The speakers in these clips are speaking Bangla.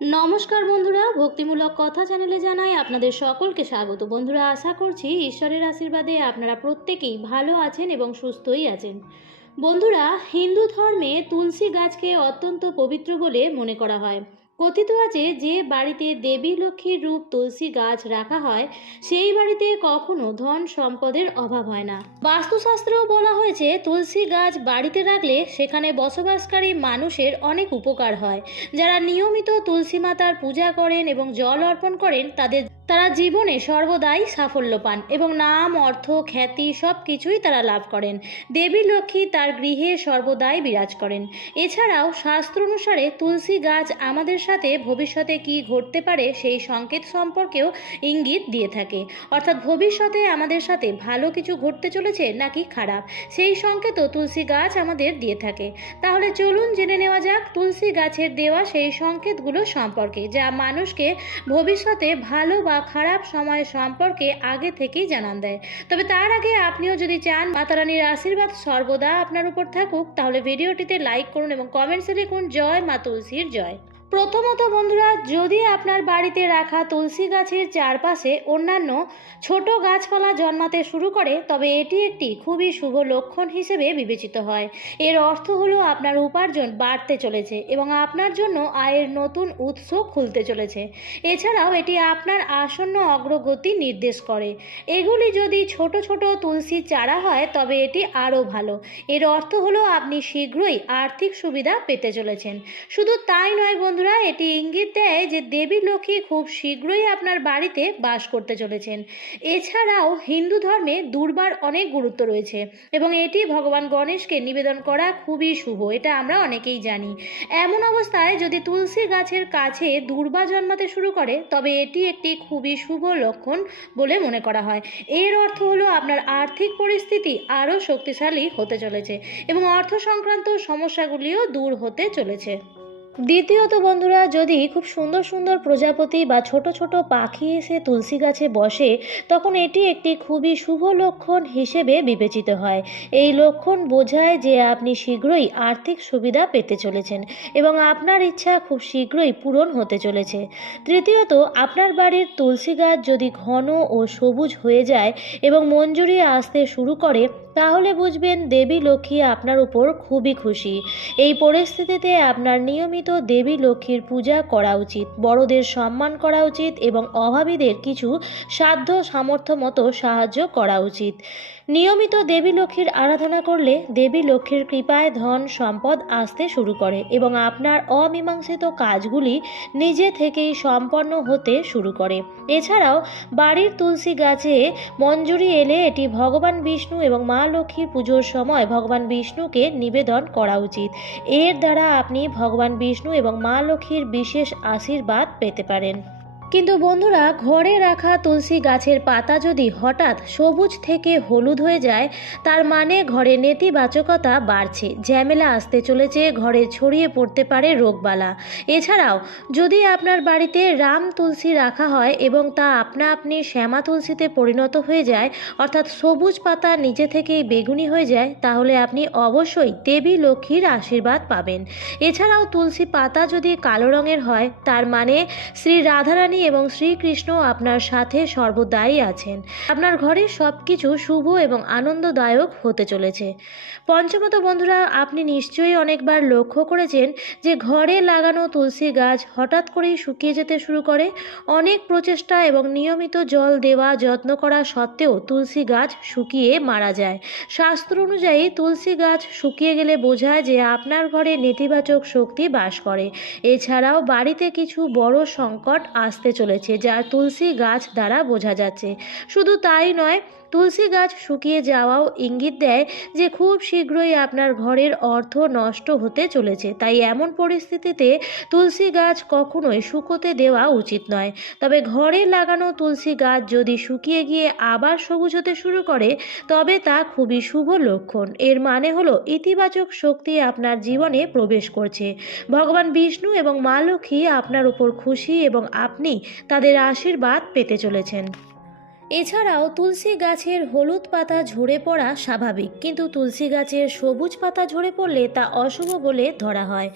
নমস্কার বন্ধুরা, ভক্তিমূলক কথা চ্যানেলে জানাই আপনাদের সকলকে স্বাগত। বন্ধুরা, আশা করছি ঈশ্বরের আশীর্বাদে আপনারা প্রত্যেকেই ভালো আছেন এবং সুস্থই আছেন। বন্ধুরা, হিন্দু ধর্মে তুলসী গাছকে অত্যন্ত পবিত্র বলে মনে করা হয়। কথিত আছে যে বাড়িতে দেবী লক্ষ্মীর রূপ তুলসী গাছ রাখা হয় সেই বাড়িতে কখনো ধন সম্পদের অভাব হয় না। বাস্তুশাস্ত্রেও বলা হয়েছে তুলসী গাছ বাড়িতে রাখলে সেখানে বসবাসকারী মানুষের অনেক উপকার হয়। যারা নিয়মিত তুলসী মাতার পূজা করেন এবং জল অর্পণ করেন তারা জীবনে সর্বদাই সাফল্য পান এবং নাম, অর্থ, খ্যাতি সব কিছুই তারা লাভ করেন। দেবী লক্ষ্মী তার গৃহে সর্বদাই বিরাজ করেন। এছাড়াও শাস্ত্র অনুসারে তুলসী গাছ আমাদের সাথে ভবিষ্যতে কি ঘটতে পারে সেই সংকেত সম্পর্কেও ইঙ্গিত দিয়ে থাকে। অর্থাৎ ভবিষ্যতে আমাদের সাথে ভালো কিছু ঘটতে চলেছে নাকি খারাপ, সেই সংকেতও তুলসী গাছ আমাদের দিয়ে থাকে। তাহলে চলুন জেনে নেওয়া যাক তুলসী গাছের দেওয়া সেই সংকেতগুলো সম্পর্কে, যা মানুষকে ভবিষ্যতে ভালো বা খারাপ সময় সম্পর্কে আগে থেকেই জানান দেয়। তবে তার আগে আপনিও যদি চান মাতা রানীর আশীর্বাদ সর্বদা আপনার উপর থাকুক, তাহলে ভিডিওটিতে লাইক করুন এবং কমেন্টসে লিখুন জয় মা তুলসীর জয়। প্রথমত বন্ধুরা, যদি আপনার বাড়িতে রাখা তুলসী গাছের চারপাশে অন্যান্য ছোট গাছপালা জন্মাতে শুরু করে, তবে এটি একটি খুবই শুভ লক্ষণ হিসেবে বিবেচিত হয়। এর অর্থ হলো আপনার উপার্জন বাড়তে চলেছে এবং আপনার জন্য আয়ের নতুন উৎস খুলতে চলেছে। এছাড়াও এটি আপনার আসন্ন অগ্রগতি নির্দেশ করে। এগুলি যদি ছোট ছোট তুলসী চারা হয় তবে এটি আরও ভালো। এর অর্থ হলো আপনি শীঘ্রই আর্থিক সুবিধা পেতে চলেছেন। শুধু তাই নয় বন্ধুরা, এটি ইঙ্গিত দেয় যে দেবী লক্ষ্মী খুব শীঘ্রই আপনার বাড়িতে বাস করতে চলেছেন। এছাড়াও হিন্দু ধর্মে দুর্বার অনেক গুরুত্ব রয়েছে এবং এটি ভগবান গণেশকে নিবেদন করা খুবই শুভ, এটা আমরা অনেকেই জানি। এমন অবস্থায় যদি তুলসী গাছের কাছে দুর্বা জন্মাতে শুরু করে তবে এটি একটি খুবই শুভ লক্ষণ বলে মনে করা হয়। এর অর্থ হলো আপনার আর্থিক পরিস্থিতি আরও শক্তিশালী হতে চলেছে এবং অর্থ সংক্রান্ত সমস্যাগুলিও দূর হতে চলেছে। দ্বিতীয়ত বন্ধুরা, যদি খুব সুন্দর সুন্দর প্রজাপতি বা ছোট ছোট পাখি এসে তুলসী গাছে বসে, তখন এটি একটি খুবই শুভ লক্ষণ হিসেবে বিবেচিত হয়। এই লক্ষণ বোঝায় যে আপনি শীঘ্রই আর্থিক সুবিধা পেতে চলেছেন এবং আপনার ইচ্ছা খুব শীঘ্রই পূরণ হতে চলেছে। তৃতীয়ত, আপনার বাড়ির তুলসী গাছ যদি ঘন ও সবুজ হয়ে যায় এবং মঞ্জুরি আসতে শুরু করে, তাহলে বুঝবেন দেবী লক্ষ্মী আপনার উপর খুবই খুশি। এই পরিস্থিতিতে আপনার নিয়মিত দেবী লক্ষ্মীর পূজা করা উচিত, বড়দের সম্মান করা উচিত এবং অভাবীদের কিছু সাধ্য সামর্থ্য মতো সাহায্য করা উচিত। নিয়মিত দেবী লক্ষ্মীর আরাধনা করলে দেবী লক্ষ্মীর কৃপায় ধন সম্পদ আসতে শুরু করে এবং আপনার অমীমাংসিত কাজগুলি নিজে থেকেই সম্পন্ন হতে শুরু করে। এছাড়াও বাড়ির তুলসী গাছে মঞ্জুরি এলে এটি ভগবান বিষ্ণু এবং মা লক্ষ্মীর পুজোর সময় ভগবান বিষ্ণুকে নিবেদন করা উচিত। এর দ্বারা আপনি ভগবান বিষ্ণু এবং মা লক্ষ্মীর বিশেষ আশীর্বাদ পেতে পারেন। কিন্তু বন্ধুরা, ঘরে রাখা তুলসী গাছের পাতা যদি হঠাৎ সবুজ থেকে হলুদ হয়ে যায়, তার মানে ঘরে নেতিবাচকতা বাড়ছে, ঝামেলা আসতে চলেছে, ঘরে ছড়িয়ে পড়তে পারে রোগবালা। এছাড়াও যদি আপনার বাড়িতে রাম তুলসী রাখা হয় এবং তা আপনা আপনি শ্যামা তুলসীতে পরিণত হয়ে যায়, অর্থাৎ সবুজ পাতা নিচে থেকেই বেগুনি হয়ে যায়, তাহলে আপনি অবশ্যই দেবী লক্ষ্মীর আশীর্বাদ পাবেন। এছাড়াও তুলসী পাতা যদি কালো রঙের হয়, তার মানে শ্রী রাধারানী এবং শ্রীকৃষ্ণ আপনার সাথে সর্বদাই আছেন। আপনার ঘরে সবকিছু শুভ এবং আনন্দদায়ক হতে চলেছে। পঞ্চমত বন্ধুরা, আপনি নিশ্চয়ই অনেকবার লক্ষ্য করেছেন যে ঘরে লাগানো তুলসী গাছ হঠাৎ করেই শুকিয়ে যেতে শুরু করে। অনেক প্রচেষ্টা এবং নিয়মিত জল দেওয়া যত্ন করা সত্ত্বেও তুলসী গাছ শুকিয়ে মারা যায়। শাস্ত্র অনুযায়ী তুলসী গাছ শুকিয়ে গেলে বোঝায় যে আপনার ঘরে নেতিবাচক শক্তি বাস করে। এছাড়াও বাড়িতে কিছু বড় সংকট আসতে চলেছে, যা তুলসী গাছ দ্বারা বোঝা যাচ্ছে। শুধু তাই নয়, তুলসী গাছ শুকিয়ে যাওয়াও ইঙ্গিত দেয় যে খুব শীঘ্রই আপনার ঘরের অর্থ নষ্ট হতে চলেছে। তাই এমন পরিস্থিতিতে তুলসী গাছ কখনোই শুকোতে দেওয়া উচিত নয়। তবে ঘরে লাগানো তুলসী গাছ যদি শুকিয়ে গিয়ে আবার সবুজ হতে শুরু করে, তবে তা খুবই শুভ লক্ষণ। এর মানে হলো ইতিবাচক শক্তি আপনার জীবনে প্রবেশ করছে। ভগবান বিষ্ণু এবং মা লক্ষ্মী আপনার উপর খুশি এবং আপনি তাদের আশীর্বাদ পেতে চলেছেন। এছাড়াও তুলসী গাছের হলুদ পাতা ঝরে পড়া স্বাভাবিক, কিন্তু তুলসী গাছের সবুজ পাতা ঝরে পড়লে তা অশুভ বলে ধরা হয়।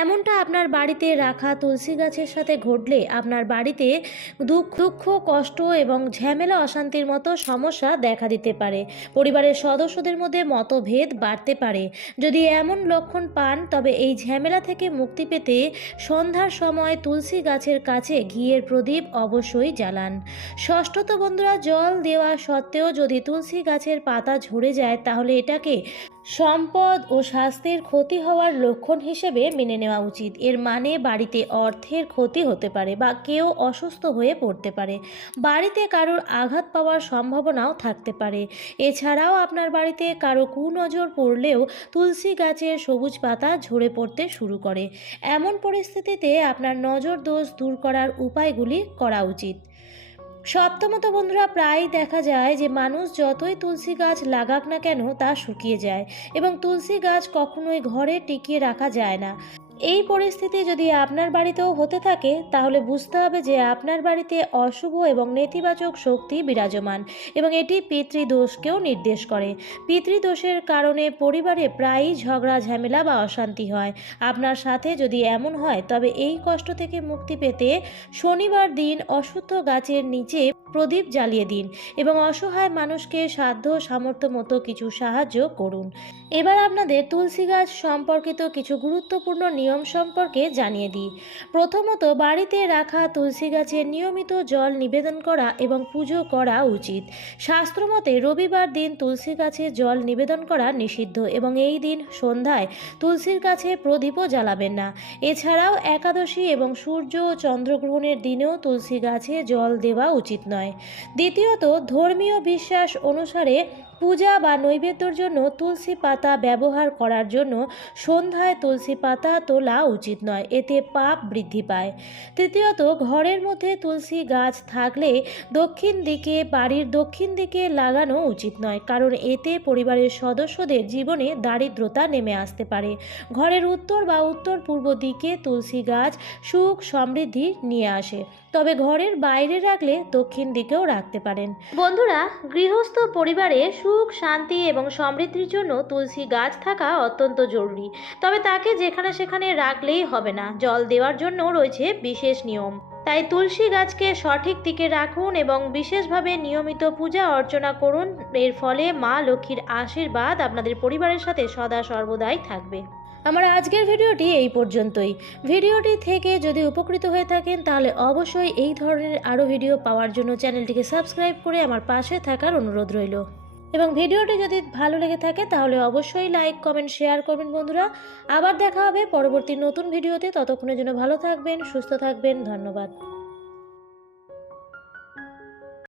এমনটা আপনার বাড়িতে রাখা তুলসী গাছের সাথে ঘটলে আপনার বাড়িতে দুঃখ কষ্ট এবং ঝামেলা অশান্তির মতো সমস্যা দেখা দিতে পারে। পরিবারের সদস্যদের মধ্যে মতভেদ বাড়তে পারে। যদি এমন লক্ষণ পান তবে এই ঝামেলা থেকে মুক্তি পেতে সন্ধ্যার সময় তুলসী গাছের কাছে ঘিয়ের প্রদীপ অবশ্যই জ্বালান। ষষ্ঠত বন্ধুরা, জল দেওয়া সত্ত্বেও যদি তুলসী গাছের পাতা ঝরে যায় তাহলে এটাকে সম্পদ ও স্বাস্থ্যের ক্ষতি হওয়ার লক্ষণ হিসেবে মেনে নেওয়া উচিত। এর মানে বাড়িতে অর্থের ক্ষতি হতে পারে বা কেউ অসুস্থ হয়ে পড়তে পারে, বাড়িতে কারোর আঘাত পাওয়ার সম্ভাবনাও থাকতে পারে। এছাড়াও আপনার বাড়িতে কারো কুনজর পড়লেও তুলসী গাছের সবুজ পাতা ঝরে পড়তে শুরু করে। এমন পরিস্থিতিতে আপনার নজর দোষ দূর করার উপায়গুলি করা উচিত। সপ্তমত বন্ধুরা, প্রায়ই দেখা যায় যে মানুষ যতই তুলসী গাছ লাগাক না কেন তা শুকিয়ে যায় এবং তুলসী গাছ কখনোই ঘরে টিকিয়ে রাখা যায় না। এই পরিস্থিতি যদি আপনার বাড়িতেও হতে থাকে তাহলে বুঝতে হবে যে আপনার বাড়িতে অশুভ এবং নেতিবাচক শক্তি বিরাজমান এবং এটি পিতৃদোষকেও নির্দেশ করে। পিতৃদোষের কারণে পরিবারে প্রায়ই ঝগড়া ঝামেলা বা অশান্তি হয়। আপনার সাথে যদি এমন হয় তবে এই কষ্ট থেকে মুক্তি পেতে শনিবার দিন অশ্বত্থ গাছের নিচে প্রদীপ জ্বালিয়ে দিন এবং অসহায় মানুষকে সাধ্য সামর্থ্য মতো কিছু সাহায্য করুন। এবার আপনাদের তুলসী গাছ সম্পর্কিত কিছু গুরুত্বপূর্ণ নিয়ম সম্পর্কে জানিয়ে দিই। প্রথমত, বাড়িতে রাখা তুলসী গাছের নিয়মিত জল নিবেদন করা এবং পুজো করা উচিত। শাস্ত্রমতে রবিবার দিন তুলসী গাছে জল নিবেদন করা নিষিদ্ধ এবং এই দিন সন্ধ্যায় তুলসীর কাছে প্রদীপও জ্বালাবেন না। এছাড়াও একাদশী এবং সূর্য ও চন্দ্রগ্রহণের দিনেও তুলসী গাছে জল দেওয়া উচিত নয়। দ্বিতীয়ত, ধর্মীয় বিশ্বাস অনুসারে পূজা বা নৈবেদ্যর জন্য তুলসী পাতা ব্যবহার করার জন্য সন্ধ্যায় তুলসী পাতা তোলা উচিত নয়, এতে পাপ বৃদ্ধি পায়। তৃতীয়ত, ঘরের মধ্যে তুলসী গাছ থাকলে বাড়ির দক্ষিণ দিকে লাগানো উচিত নয়, কারণ এতে পরিবারের সদস্যদের জীবনে দারিদ্রতা নেমে আসতে পারে। ঘরের উত্তর বা উত্তর পূর্ব দিকে তুলসী গাছ সুখ সমৃদ্ধি নিয়ে আসে, তবে ঘরের বাইরে রাখলে দক্ষিণ দিকেও রাখতে পারেন। বন্ধুরা, গৃহস্থ পরিবারে সুখ শান্তি এবং সমৃদ্ধির জন্য তুলসী গাছ থাকা অত্যন্ত জরুরি, তবে তাকে যেখানে সেখানে রাখলেই হবে না। জল দেওয়ার জন্য রয়েছে বিশেষ নিয়ম, তাই তুলসী গাছকে সঠিক দিকে রাখুন এবং বিশেষভাবে নিয়মিত পূজা অর্চনা করুন। এর ফলে মা লক্ষ্মীর আশীর্বাদ আপনাদের পরিবারের সাথে সদা সর্বদাই থাকবে। আমার আজকের ভিডিওটি এই পর্যন্তই। ভিডিওটি থেকে যদি উপকৃত হয়ে থাকেন তাহলে অবশ্যই এই ধরনের আরও ভিডিও পাওয়ার জন্য চ্যানেলটিকে সাবস্ক্রাইব করে আমার পাশে থাকার অনুরোধ রইল এবং ভিডিওটি যদি ভালো লেগে থাকে তাহলে অবশ্যই লাইক কমেন্ট শেয়ার করবেন। বন্ধুরা, আবার দেখা হবে পরবর্তী নতুন ভিডিওতে। ততক্ষণের জন্য ভালো থাকবেন, সুস্থ থাকবেন। ধন্যবাদ।